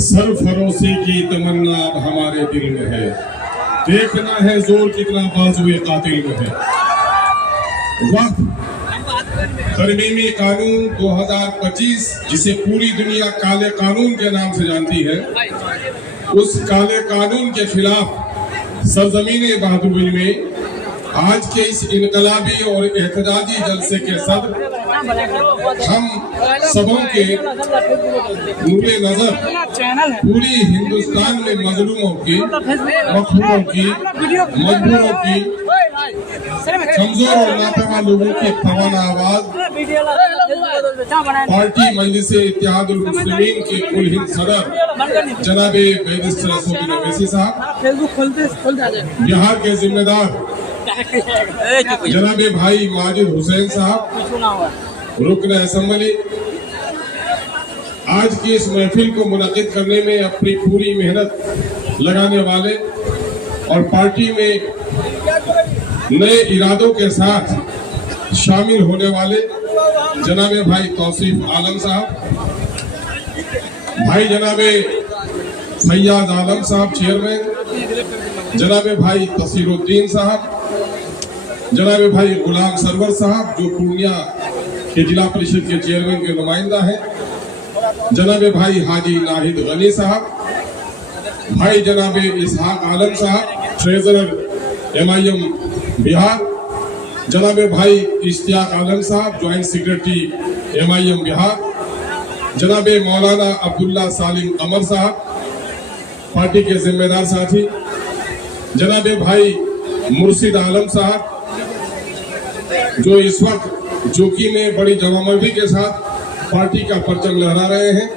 सरफरोशी की तमन्ना अब हमारे दिल में है, देखना है जोर कितना बाजुए कातिल में है। वक्त तरमीमी कानून 2025 जिसे पूरी दुनिया काले कानून के नाम से जानती है, उस काले कानून के खिलाफ सरजमीन बहादुरी में आज के इस इनकलाबी और एहतजाजी जलसे के सदर हम सबों के नूरे नजर पूरी हिंदुस्तान में मजलूमों की, मखलूमों की, मजबूरों की, कमजोर और लापरवाह लोगों की पवन आवाज पार्टी मजलिस इत्तेहादुल मुस्लिमीन के कुल हिंद सदर जनाबे बैरिस्टर असदुद्दीन ओवैसी साहब, बिहार के जिम्मेदार जनाबे भाई माजिद हुसैन साहब, रुकन असेंबली, आज की इस महफिल को मुनक़िद करने में अपनी पूरी मेहनत लगाने वाले और पार्टी में नए इरादों के साथ शामिल होने वाले जनाबे भाई तौसीफ आलम साहब, भाई जनाबे फैयाज आलम साहब चेयरमैन, जनाबे भाई तसीरुद्दीन साहब, जनाबे भाई गुलाम सरवर साहब जो पूर्णिया के जिला परिषद के चेयरमैन के नुमाइंदा हैं, जनाबे भाई हाजी नाहिद गनी साहब, भाई जनाबे इसहाक आलम साहब ट्रेजरर MIM बिहार, जनाबे भाई इश्तियाक आलम साहब ज्वाइंट सेक्रेटरी MIM बिहार, जनाबे मौलाना अब्दुल्ला सालिम कमर साहब पार्टी के जिम्मेदार साथी, जनाबे भाई मुर्शिद आलम साहब जो इस वक्त जोकी में बड़ी जमामर्दी के साथ पार्टी का परचम लहरा रहे हैं,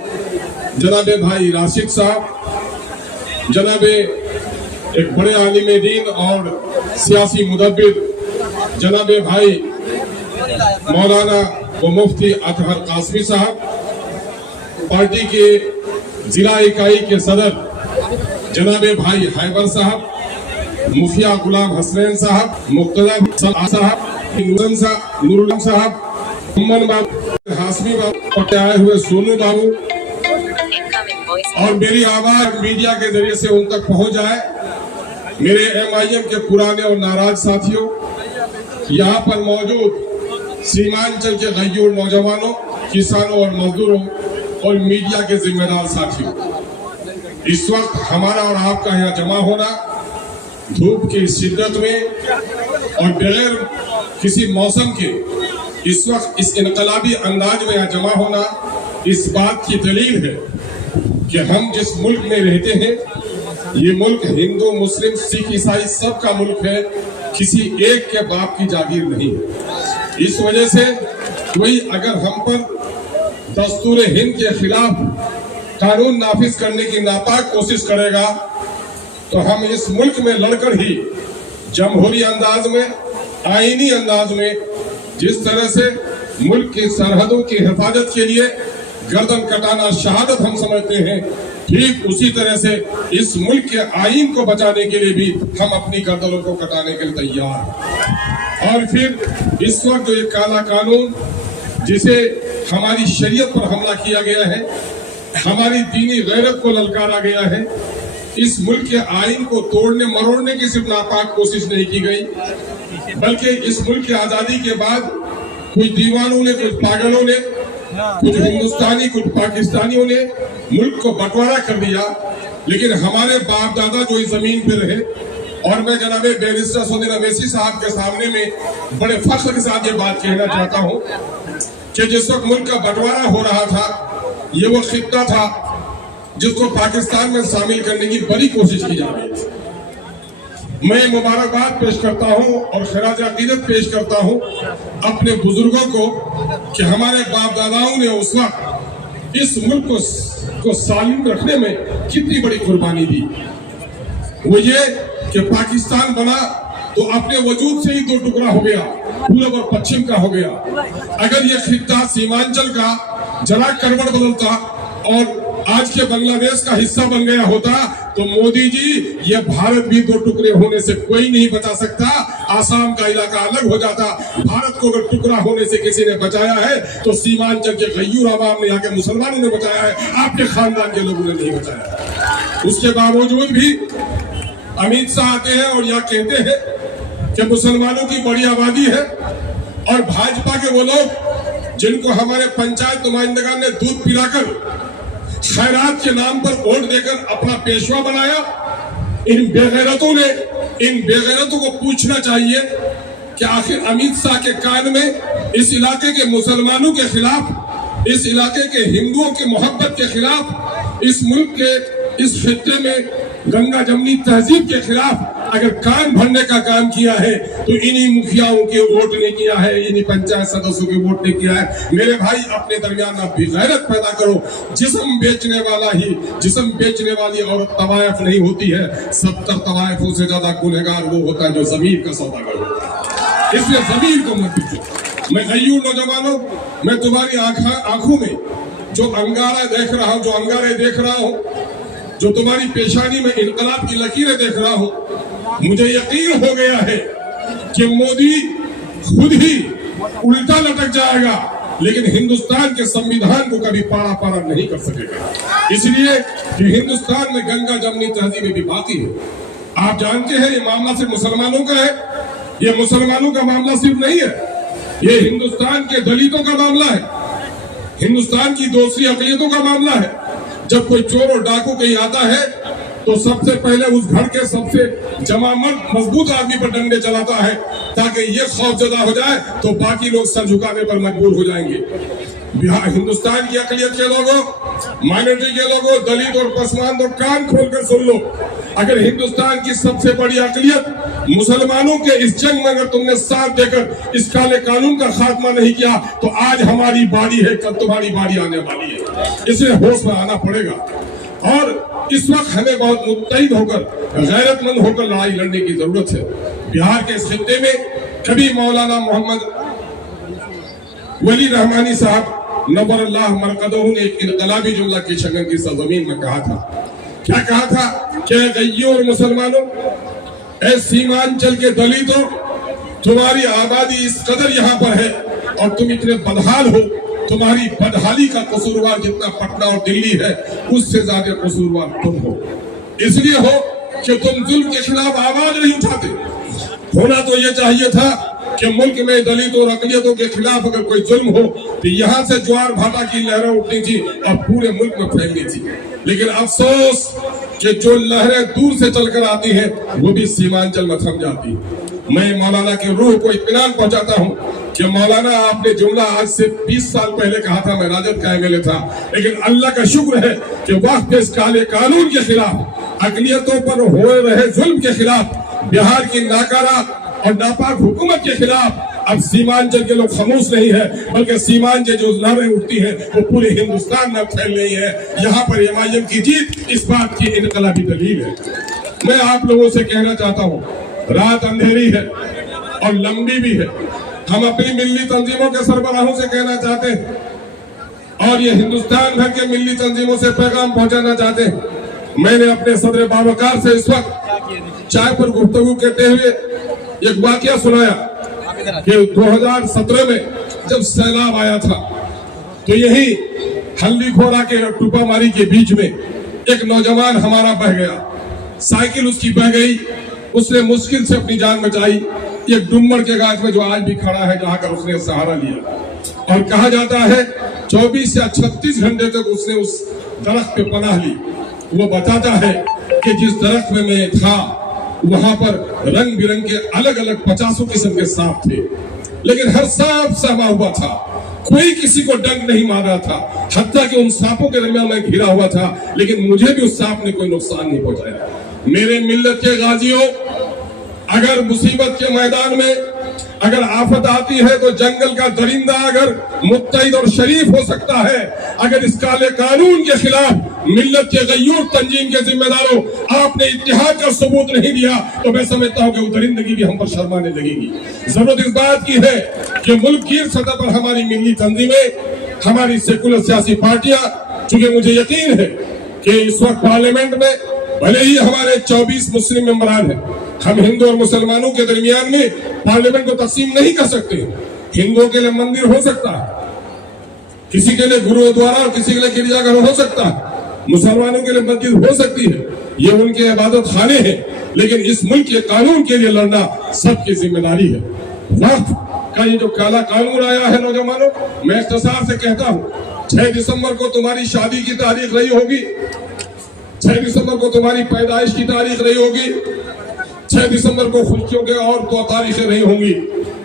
जनाबे भाई राशिद साहब, जनाबे एक बड़े आलिम दीन और सियासी मुदब्बिर जनाबे भाई मौलाना व मुफ्ती अतहर कासमी साहब, पार्टी के जिला इकाई के सदर जनाबे भाई हैबर साहब, मुखिया गुलाम हसनैन साहब, मुक्तदा साहब, नूरुल्लाह साहब, उम्मन बाबू, हाशमी बाबू, आए हुए सोनू बाबू, और मेरी आवाज मीडिया के जरिए से उन तक पहुंच जाए। मेरे MIM के पुराने और नाराज साथियों, यहाँ पर मौजूद सीमांचल के गैयूर नौजवानों, किसानों और मजदूरों और मीडिया के जिम्मेदार साथियों, इस वक्त हमारा और आपका यहाँ जमा होना धूप की शिद्दत में और बगैर किसी मौसम के इस वक्त इस इनकलाबी अंदाज में यहाँ जमा होना इस बात की दलील है कि हम जिस मुल्क में रहते हैं, ये मुल्क हिंदू, मुस्लिम, सिख, ईसाई सबका मुल्क है, किसी एक के बाप की जागीर नहीं है। इस वजह से कोई अगर हम पर दस्तूर हिंद के खिलाफ कानून नाफिज करने की नापाक कोशिश करेगा तो हम इस मुल्क में लड़कर ही जमहूरी अंदाज में, आईनी अंदाज में जिस तरह से मुल्क की सरहदों की हिफाजत के लिए गर्दन कटाना शहादत हम समझते हैं, ठीक उसी तरह से इस मुल्क के आईन को बचाने के लिए भी हम अपनी गर्दनों को कटाने के लिए तैयार हैं। और फिर इस वक्त जो ये काला कानून जिसे हमारी शरीयत पर हमला किया गया है, हमारी दीनी गैरत को ललकारा गया है, इस मुल्क के आईन को तोड़ने मरोड़ने की सिर्फ नापाक कोशिश नहीं की गई, बल्कि इस मुल्क की आजादी के बाद कुछ दीवानों ने, कुछ पागलों ने, कुछ हिंदुस्तानी, कुछ पाकिस्तानियों ने मुल्क को बंटवारा कर दिया। लेकिन हमारे बाप दादा जो इस जमीन पे रहे, और मैं जनाबे बैरिस्टर असदुद्दीन ओवैसी साहब के सामने में बड़े फख्र के साथ ये बात कहना चाहता हूँ कि जिस वक्त मुल्क का बंटवारा हो रहा था, ये वो खित्ता था जिसको पाकिस्तान में शामिल करने की बड़ी कोशिश की जा रही थी। मैं मुबारकबाद पेश करता हूँ और खराज अकीदत पेश करता हूँ अपने बुजुर्गों को कि हमारे बाप दादाओं ने उस वक्त इस मुल्क को सालिम रखने में कितनी बड़ी कुर्बानी दी। वो ये कि पाकिस्तान बना तो अपने वजूद से ही दो टुकड़ा हो गया, पूरब और पश्चिम का हो गया। अगर ये खित्ता सीमांचल का जरा करवट बदलता और आज के बांग्लादेश का हिस्सा बन गया होता तो मोदी जी, ये भारत भी दो टुकड़े होने से कोई नहीं बचा सकता। आसाम का इलाका अलग हो जाता। भारत को अगर टुकड़ा होने से किसी ने बचाया है तो सीमांचल के गय्यूर आवाम ने, यहाँ के मुसलमानों ने बचाया है, आपके खानदान के लोगों ने नहीं बचाया। उसके बावजूद भी अमित शाह आते हैं और यह कहते हैं कि मुसलमानों की बड़ी आबादी है और भाजपा के वो लोग जिनको हमारे पंचायत नुमाइंदगान ने दूध पिलाकर खैरात के नाम पर वोट देकर अपना पेशवा बनाया, इन बेगैरतों को पूछना चाहिए कि आखिर अमित शाह के कान में इस इलाके के मुसलमानों के खिलाफ, इस इलाके के हिंदुओं की मोहब्बत के खिलाफ, इस मुल्क के इस खित्ते में गंगा जमनी तहजीब के खिलाफ अगर कान भरने का काम किया है तो इन्हीं मुखियाओं के वोट ने किया है, इन्हीं पंचायत सदस्यों के वोट ने किया है। मेरे भाई, अपने दरमियान आप भी गैरत पैदा करो। जिस्म बेचने वाली औरत तवायफ नहीं होती है, 70 तवायफों से ज्यादा गुनहगार वो होता है जो ज़मीर का सौदागर होता है। इसलिए ज़मीर को मत बेचो। मैं गय्यूर नौजवानों, मैं तुम्हारी आंखों में जो अंगारे देख रहा हूँ, जो तुम्हारी पेशानी में इनकलाब की लकीरें देख रहा हूँ, मुझे यकीन हो गया है कि मोदी खुद ही उल्टा लटक जाएगा लेकिन हिंदुस्तान के संविधान को कभी पारा नहीं कर सकेगा। इसलिए कि हिंदुस्तान में गंगा जमनी तहजीबें भी बाकी है। आप जानते हैं ये मामला सिर्फ मुसलमानों का है, ये मुसलमानों का मामला सिर्फ नहीं है, ये हिंदुस्तान के दलितों का मामला है, हिंदुस्तान की दूसरी अक़लियतों का मामला है। जब कोई चोर और डाकू कहीं आता है तो सबसे पहले उस घर के सबसे जमामर्द मजबूत आदमी पर डंडे चलाता है ताकि ये खौफजदा हो जाए तो बाकी लोग सर झुकाने पर मजबूर हो जाएंगे। बिहार हिंदुस्तान की अक़लियत के लोगों, माइनॉरिटी के लोगों, दलित और पसमानदों, कान खोलकर सुन लो। अगर हिंदुस्तान की सबसे बड़ी अक़लियत मुसलमानों के इस जंग में अगर तुमने साथ देकर इस काले कानून का खात्मा नहीं किया तो आज हमारी बारी है, कल तुम्हारी बारी आने वाली है। इसलिए होश में आना पड़ेगा और इस वक्त हमें बहुत मुत्तहिद होकर, गैरतमंद होकर लड़ाई लड़ने की जरूरत है। बिहार के इस खित्ते में कभी मौलाना मोहम्मद वली रहमानी साहब नव्वरल्लाह मरकदहू ने एक इनकलाबी जुमला किशनगंज की सरजमीन में कहा था। क्या कहा था कि गय्यूर मुसलमानों, ऐ सीमांचल के दलितों, तुम्हारी आबादी इस कदर यहाँ पर है और तुम इतने बदहाल हो, तुम्हारी बदहाली का कसूरवार जितना पटना और दिल्ली है उससे ज्यादा कसूरवार तुम हो। इसलिए हो कि तुम जुल्म के खिलाफ आवाज नहीं उठाते। होना तो ये चाहिए था कि मुल्क में दलितों और अक़लियतों के खिलाफ अगर कोई जुल्म हो तो यहाँ से ज्वार भाटा की लहरें उठनी थी और पूरे मुल्क में फैलनी थी। लेकिन अफसोस कि जो लहरें दूर से चलकर आती हैं वो भी सीमांचल में थम जाती है। मैं मौलाना की रूह को इत्मीनान पहुंचाता हूँ कि मौलाना, आपने जुमला आज से 20 साल पहले कहा था, मैं राजद का एमएलए था, लेकिन अल्लाह का शुक्र है कि वक्त इस काले कानून के खिलाफ, अक़लियतों पर हो रहे जुल्म के खिलाफ, बिहार की नाकारा और नापाक हुकूमत के खिलाफ अब सीमांचल के लोग खामोश नहीं है, बल्कि सीमांचल जो लहरें उठती हैं वो पूरे हिंदुस्तान में फैल रही है। यहाँ पर एमआईएम की जीत इस बात की इनकलाबी दलील है। मैं आप लोगों से कहना चाहता हूँ, रात अंधेरी है और लंबी भी है। हम अपनी मिल्ली तंजीमों के सरबराहों से कहना चाहते हैं और ये हिंदुस्तान भर के मिल्ली तंजीमों से पैगाम पहुंचाना चाहते हैं। मैंने अपने सदर बावकार से इस वक्त चाय पर गुफ्तगू करते हुए एक वाकया सुनाया कि 2017 में जब सैलाब आया था तो यही हल्दी खोरा के टुपामारी के बीच में एक नौजवान हमारा बह गया, साइकिल उसकी बह गई, उसने मुश्किल से अपनी जान बचाई। एक डुम्मर के गाछ में जो आज भी खड़ा है जहां का उसने सहारा लिया और कहा जाता है 24 या 36 घंटे तक उसने उस दरख्त पे पनाह ली। वो बताता है कि जिस दरख्त में मैं था वहां पर रंग बिरंग के अलग अलग 50 किस्म के सांप थे, लेकिन हर सांप सहमा हुआ था, कोई किसी को डंक नहीं मार रहा था। हत्ता कि उन सांपों के दरमियान मैं घिरा हुआ था, लेकिन मुझे भी उस सांप ने कोई नुकसान नहीं पहुंचाया। मेरे मिल्लत के गाजियों, अगर मुसीबत के मैदान में अगर आफत आती है तो जंगल का दरिंदा अगर मुत्तहिद और शरीफ हो सकता है, अगर इस काले कानून के खिलाफ मिल्लत के गय्यूर तंजीम के जिम्मेदारों आपने इत्तेहाद का सबूत नहीं दिया तो मैं समझता हूं कि वो दरिंदगी भी हम पर शर्माने लगेगी। जरूरत इस बात की है कि मुल्क की सतह पर हमारी मिल्ली तंजीमें, हमारी सेकुलर सियासी पार्टियां, चूंकि मुझे यकीन है कि इस वक्त पार्लियामेंट में भले ही हमारे 24 मुस्लिम मेंबरान हैं, हम हिंदू और मुसलमानों के दरमियान में पार्लियामेंट को तकसीम नहीं कर सकते। हिंदुओं के लिए मंदिर हो सकता है, किसी के लिए गुरुद्वारा और किसी के लिए गिरजाघर हो सकता है, मुसलमानों के लिए मस्जिद हो सकती है, ये उनके इबादत खाने हैं, लेकिन इस मुल्क के कानून के लिए लड़ना सबकी जिम्मेदारी है। वक्त का ये जो काला कानून आया है नौजवानों, मैं इख्तिसार से कहता हूँ, 6 दिसंबर को तुम्हारी शादी की तारीख रही होगी, 6 दिसंबर को तुम्हारी पैदाइश की तारीख रही होगी, 6 दिसंबर को खुशियों के और तो तारीखें नहीं होंगी,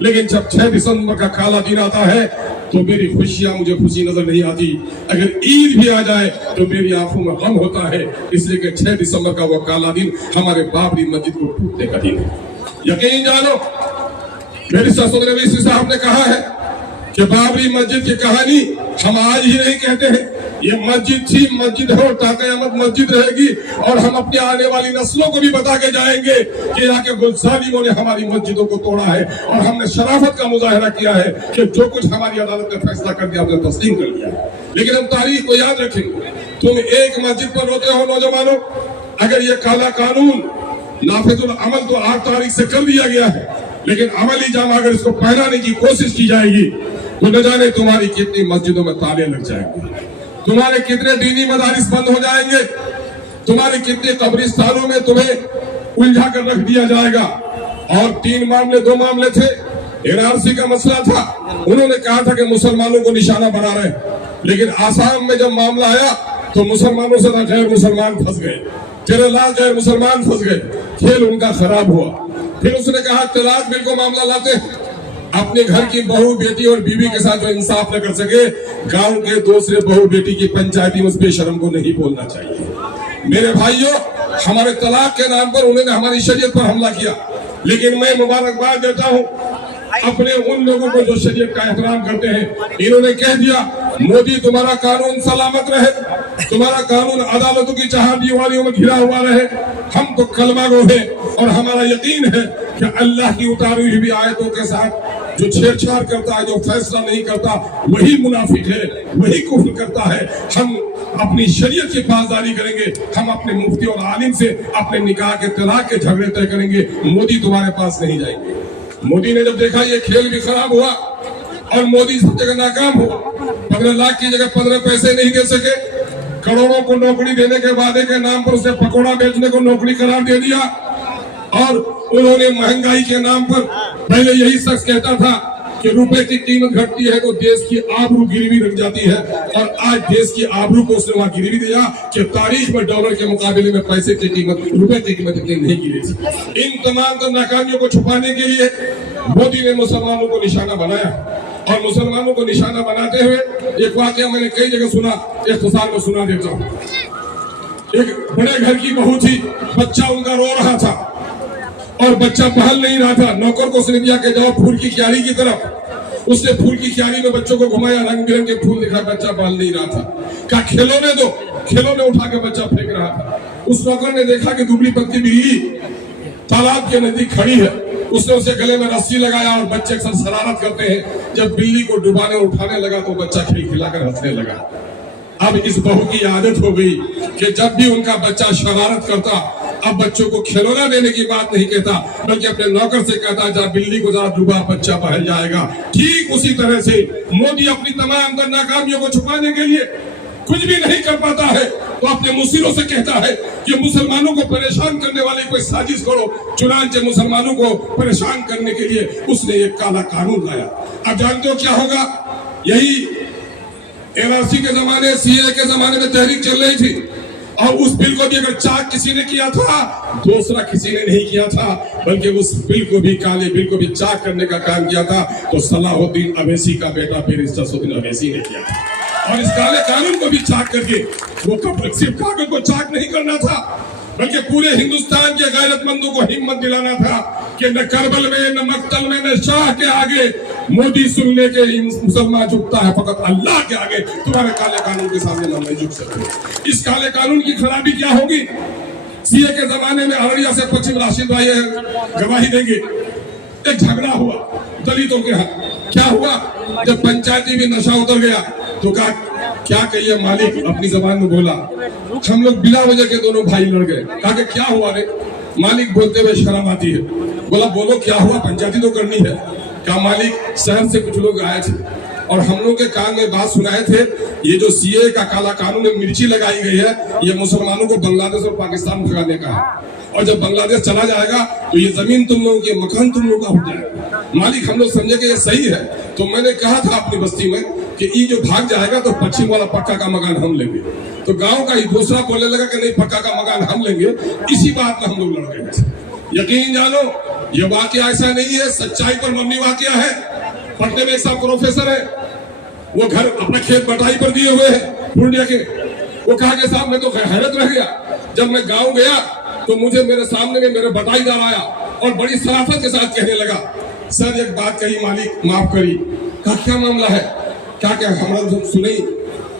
लेकिन जब 6 दिसंबर का काला दिन आता है तो मेरी खुशियां मुझे खुशी नजर नहीं आती। अगर ईद भी आ जाए तो मेरी आंखों में गम होता है, इसलिए कि 6 दिसंबर का वो काला दिन हमारे बाबरी मस्जिद को टूटने का दिन है। यकीन जानो, मेरे ससुर रईसी साहब ने कहा है कि बाबरी मस्जिद की कहानी हम आज ही नहीं कहते हैं, ये मस्जिद थी, मस्जिद है और ता क़यामत मस्जिद रहेगी, और हम अपनी आने वाली नस्लों को भी बता के जाएंगे कि यहाँ के गुलजालिमों ने हमारी मस्जिदों को तोड़ा है और हमने शराफत का मुजाहरा किया है कि जो कुछ हमारी अदालत ने फैसला कर दिया हमने तस्लीम कर लिया है। लेकिन हम तारीख को याद रखेंगे। तुम एक मस्जिद पर रोते हो नौजवानों, अगर ये काला कानून नाफिजुल अमल तो 8 तारीख से कर दिया गया है, लेकिन अमली जामा अगर इसको पहनाने की कोशिश की जाएगी तो न जाने तुम्हारी कितनी मस्जिदों में ताले लग जाएंगे, तुम्हारे कितने दीनी मदारिस बंद हो जाएंगे, तुम्हारे कितने कब्रिस्तानों में तुम्हें उलझा कर रख दिया जाएगा। और 2 मामले थे। एनआरसी का मसला था, उन्होंने कहा था कि मुसलमानों को निशाना बना रहे, लेकिन आसाम में जब मामला आया तो मुसलमानों से ना गैर मुसलमान फंस गए, 13 लाख गैर मुसलमान फंस गए, खेल उनका खराब हुआ। फिर उसने कहा तलाक बिल को मामला लाते, अपने घर की बहू बेटी और बीवी के साथ जो इंसाफ न कर सके, गांव के दूसरे बहू बेटी की पंचायती में उस बेशरम को नहीं बोलना चाहिए। मेरे भाइयों, हमारे तलाक के नाम पर उन्होंने हमारी शरीयत पर हमला किया, लेकिन मैं मुबारकबाद देता हूँ अपने उन लोगों को जो शरीयत का एहतराम करते हैं। इन्होंने कह दिया मोदी तुम्हारा कानून सलामत रहे, तुम्हारा कानून अदालतों की चार दीवारियों में घिरा हुआ रहे। हम तो कलमा गो हैं और हमारा यकीन है कि अल्लाह की उतारी हुई आयतों के साथ जो छेड़छाड़ करता है, जो फैसला नहीं करता, वही मुनाफिक है, वही कुफ्र करता है। हम अपनी शरीयत की पासदारी करेंगे, हम अपने मुफ्ती और आलिम से अपने निकाह के तलाक के झगड़े तय करेंगे, मोदी तुम्हारे पास नहीं जाएंगे। मोदी ने जब देखा ये खेल भी खराब हुआ और मोदी सब जगह नाकाम हुआ, 15 लाख की जगह 15 पैसे नहीं दे सके, करोड़ों को नौकरी देने के वादे के नाम पर उसे पकौड़ा बेचने को नौकरी करार दे दिया। और उन्होंने महंगाई के नाम पर, पहले यही शख्स कहता था कि रुपए की कीमत घटती है तो देश की आबरू गिरवी रख जाती है, और आज देश की आबरू को उसने वहां गिरवी दिया कि तारीख में डॉलर के मुकाबले में पैसे की कीमत, रुपए की कीमत इतनी नहीं गिरी थी। इन तमाम तो नाकामियों को छुपाने के लिए मोदी ने मुसलमानों को निशाना बनाया, और मुसलमानों को निशाना बनाते हुए एक वाकया मैंने कई जगह सुना, इख्तिसार में सुना देता हूँ। एक बड़े घर की बहू थी, बच्चा उनका रो रहा था और बच्चा पहल नहीं रहा था। नौकर को उसने दिया कि जाओ फूल की क्यारी की तरफ। उसने फूल की क्यारी में बच्चों को घुमाया, रंग बिरंगे फूल दिखा, बच्चा पहल नहीं रहा था। कहा खिलौने दो, खिलौने उठा के बच्चा फेंक रहा था। उस नौकर ने देखा कि दुबली पत्ती बिल्ली तालाब के नजदीक खड़ी है, उसने उसे गले में रस्सी लगाया और बच्चे अक्सर शरारत करते हैं, जब बिल्ली को डुबाने उठाने लगा तो बच्चा खिलखिलाकर हंसने लगा। अब इस बहू की आदत हो गई कि जब भी उनका बच्चा शरारत करता, अब बच्चों को खिलौना देने की बात नहीं कहता, बल्कि अपने नौकर से कहता जा बिल्ली को जरा डुबा, बच्चा बहल जाएगा। ठीक उसी तरह से मोदी अपनी तमाम नाकामियों को छुपाने के लिए कुछ भी नहीं कर पाता है तो अपने मुसीरों से कहता है कि मुसलमानों को परेशान करने वाली कोई साजिश करो। चुनांचे मुसलमानों को परेशान करने के लिए उसने एक काला कानून लाया। अब जानते हो क्या होगा? यही एनआरसी के जमाने, सीए के जमाने में तहरीक चल रही थी, और उस बिल को भी अगर चाक किसी ने किया था, दूसरा किसी ने नहीं किया था, बल्कि उस बिल को भी, काले बिल को भी चाक करने का काम किया था तो सलाहुद्दीन अवैसी का बेटा बैरिस्टर अवैसी ने किया था। और इस काले कानून को भी चाक करके वो सिर्फ कागज को चाक नहीं करना था, बल्कि पूरे हिंदुस्तान के गैरतमंदों को हिम्मत दिलाना था कि न करबल में, न मक्तल में, न शाह के आगे मोदी सुनने के मुसलमान झुकता है, फकत अल्लाह के आगे तुम्हारे काले कानून के सामने हम नहीं झुक सकते। इस काले कानून की खराबी क्या होगी? सीए के जमाने में अररिया से पश्चिम राशिद भाई गवाही देंगे, एक झगड़ा हुआ दलितों के यहाँ। क्या हुआ? जब पंचायती में नशा उतर गया तो कहा क्या कहिए मालिक अपनी जबान में बोला, हम लोग बिना वजह के दोनों भाई लड़ गए। कहा कि क्या हुआ रे? मालिक बोलते हुए शर्म आती है, बोला बोलो क्या हुआ, पंचायती तो करनी है। कहा मालिक शहर से कुछ लोग आए थे और हम लोग के कान में बात सुनाए थे, ये जो सीए का काला कानून में मिर्ची लगाई गई है, ये मुसलमानों को बांग्लादेश और पाकिस्तान भगाने का है, और जब बांग्लादेश चला जाएगा तो ये जमीन तुम लोगों की, मकान तुम लोगों का हो जाएगा। मालिक हम लोग समझे कि ये सही है, तो मैंने कहा था अपनी बस्ती में कि ये जो भाग जाएगा तो पश्चिम वाला पक्का का मकान हम लेंगे। तो गांव का ही दूसरा बोलने लगा कि नहीं पक्का का मकान हम लेंगे। इसी बात में हम लोग लड़ गए थे। यकीन जानो ये वाकया ऐसा नहीं है, सच्चाई पर मबनी वाकया है। पटने में एक साहब प्रोफेसर है, वो घर अपने खेत बटाई पर दिए हुए हैं पूर्णिया के। वो कहा कि साहब मैं तो हैरत रह गया, जब मैं गाँव गया तो मुझे मेरे सामने में मेरे बटाईदार आया और बड़ी शराफत के साथ कहने लगा, सर एक बात कही मालिक माफ करी। कहा क्या मामला है? क्या हमारा सुनी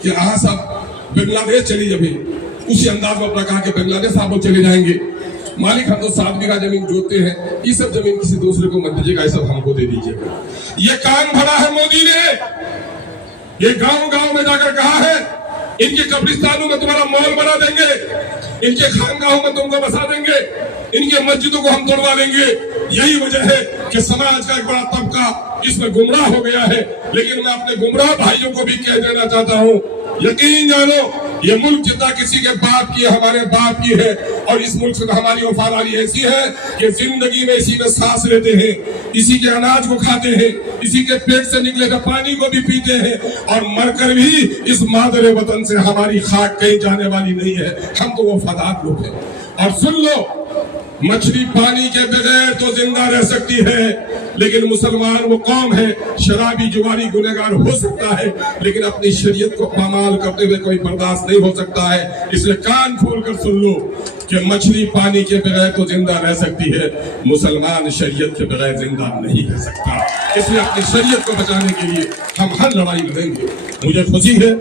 कि आहा साहब बांग्लादेश चली जब उसी अंदाज में अपना कहा कि बांग्लादेश आप लोग चले जाएंगे। मालिक हम तो 7 बीघा जमीन जोतते हैं, ये सब जमीन किसी दूसरे को मत दीजिएगा, ये सब हमको दे दीजिएगा। ये कान भरा है मोदी ने, ये गांव गांव में जाकर कहा है इनके कब्रिस्तानों में तुम्हारा मॉल बना देंगे, इनके खानगाहों में तुमको बसा देंगे, इनके मस्जिदों को हम तोड़वा देंगे। यही वजह है कि समाज का एक बड़ा तबका इसमें गुमराह हो गया है। लेकिन मैं अपने गुमराह भाइयों को भी कह देना चाहता हूँ, यकीन जानो ये मुल्क जितना किसी के बाप की है, हमारे बाप की है, और इस मुल्क से हमारी वफादारी ऐसी है कि जिंदगी में इसी में सांस लेते हैं, इसी के अनाज को खाते हैं, इसी के पेट से निकले पानी को भी पीते हैं, और मरकर भी इस मादरे वतन से हमारी खाक कहीं जाने वाली नहीं है। हम तो वफादार लोग हैं। और सुन लो, मछली पानी के बगैर तो जिंदा रह सकती है, लेकिन मुसलमान वो कौम है, शराबी जुआरी गुनहगार हो सकता है, लेकिन अपनी शरीयत को पामाल करते हुए कोई बर्दाश्त नहीं हो सकता है। इसलिए कान खोल कर सुन लो कि मछली पानी के बगैर तो जिंदा रह सकती है, मुसलमान शरीयत के बगैर जिंदा नहीं रह सकता। इसलिए अपनी शरीयत को बचाने के लिए हम हर लड़ाई लड़ेंगे। मुझे खुशी है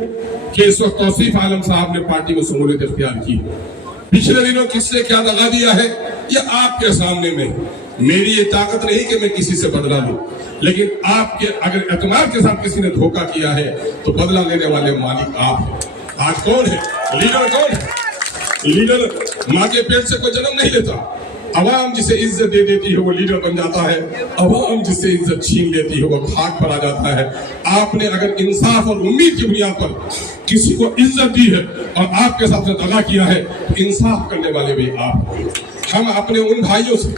कि इस वक्त तौसीफ आलम साहब ने पार्टी में शमूलियत इख्तियार की। पिछले दिनों किससे क्या दगा दिया है ये आपके सामने में। मेरी ये ताकत नहीं कि मैं किसी से बदला लूं, लेकिन आपके अगर एतमाद के साथ किसी ने धोखा किया है तो बदला लेने वाले मालिक आप हैं। आज कौन है लीडर? कौन है लीडर? माँ के पेट से कोई जन्म नहीं लेता। अवाम जिसे इज्जत दे देती है वो लीडर बन जाता है, अवाम जिसे इज्जत छीन लेती है वो खाक पर आ जाता है। आपने अगर इंसाफ और उम्मीद की बुनियाद पर किसी को इज्जत दी है और आपके साथ दगा किया है तो इंसाफ करने वाले भी आप। हम अपने उन भाइयों से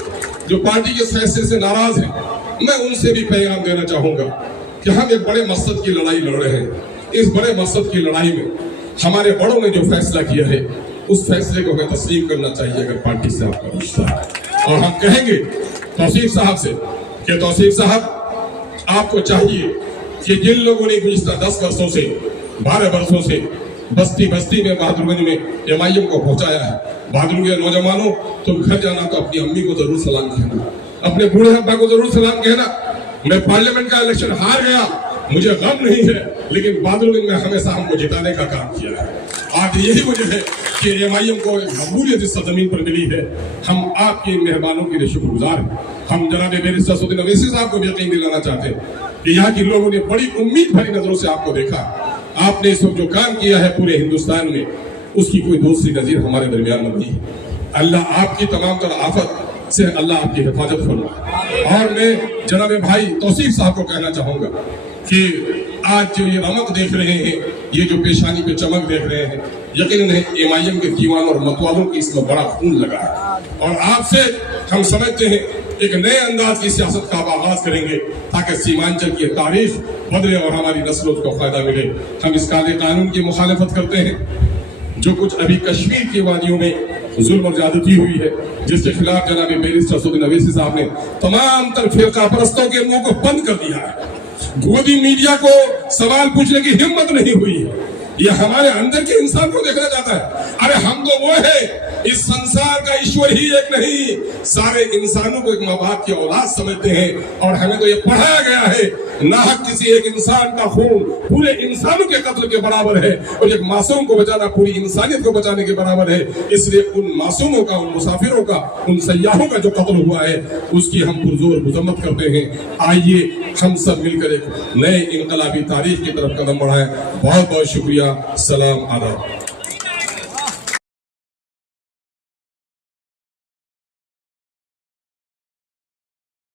जो पार्टी के फैसले से नाराज हैं, मैं उनसे भी पैगाम देना चाहूंगा कि हम एक बड़े मकसद की लड़ाई लड़ रहे हैं। इस बड़े मकसद की लड़ाई में हमारे बड़ों ने जो फैसला किया है उस फैसले को हमें तस्लीम करना चाहिए अगर पार्टी से आपका रिश्ता है। और हम कहेंगे तौसीफ साहब से कि तौसीफ साहब आपको चाहिए कि जिन लोगों ने गुज़िश्ता 10 वर्षों से 12 वर्षों से बस्ती बस्ती में बहादुरगंज में एमआईएम को पहुंचाया है, बहादुरगंज के नौजवानों तुम घर जाना तो अपनी अम्मी को जरूर सलाम कहना, अपने बूढ़े अब्बा को जरूर सलाम कहना। मैं पार्लियामेंट का इलेक्शन हार गया, मुझे गम नहीं है, लेकिन बहादुरगंज में हमेशा हमको जिताने का काम किया है। आज यही वजह है कि एमआईएम को मकबूलियत इस सरजमीन पर मिली है। हम आपके मेहमानों के लिए शुक्रगुजार हैं। हम जनाब बैरिस्टर सऊदी अवैसी साहब को भी यकीन दिलाना चाहते हैं कि यहाँ के लोगों ने बड़ी उम्मीद भरी नजरों से आपको देखा। आपने इस वक्त जो काम किया है पूरे हिंदुस्तान में उसकी कोई दूसरी नजीर हमारे दरमियान में नहीं है। अल्लाह आपकी तमाम तरह आफत से अल्लाह आपकी हिफाजत फरमाए। और मैं जनाब भाई तौसीफ साहब को कहना चाहूंगा कि आज जो ये रमक देख रहे हैं, ये जो पेशानी पे चमक देख रहे हैं, यकीनन एमआईएम के दीवानों और मतवालों की इसमें बड़ा खून लगा है। और आपसे हम समझते हैं एक नए अंदाज की सियासत का आगाज करेंगे ताकि सीमांचल की तारीख बदले और हमारी नस्लों को फायदा मिले। हम इस काले कानून की मुखालफत करते हैं जो कुछ अभी कश्मीर की वादियों में जुल्म और ज्यादती हुई है, जिसके खिलाफ जनाब बैरिस्टर सऊदी अवैसी साहब ने तमाम तर फिरका परस्तों के मुंह को बंद कर दिया है। गोदी मीडिया को सवाल पूछने की हिम्मत नहीं हुई है। ये हमारे अंदर के इंसान को देखना चाहता है। अरे हम तो वो है, इस संसार का ईश्वर ही एक नहीं, सारे इंसानों को एक माँ बाप की औलाद समझते हैं। और हमें तो ये पढ़ाया गया है नाहक किसी एक इंसान का खून पूरे इंसानों के कत्ल के बराबर है, और एक मासूम को बचाना पूरी इंसानियत को बचाने के बराबर है। इसलिए उन मासूमों का, उन मुसाफिरों का, उन सयाहों का जो कत्ल हुआ है उसकी हम पुरजोर मजम्मत करते हैं। आइए हम सब मिलकर एक नए इनकलाबी तारीख की तरफ कदम बढ़ाएं। बहुत बहुत शुक्रिया। सलाम आदाब।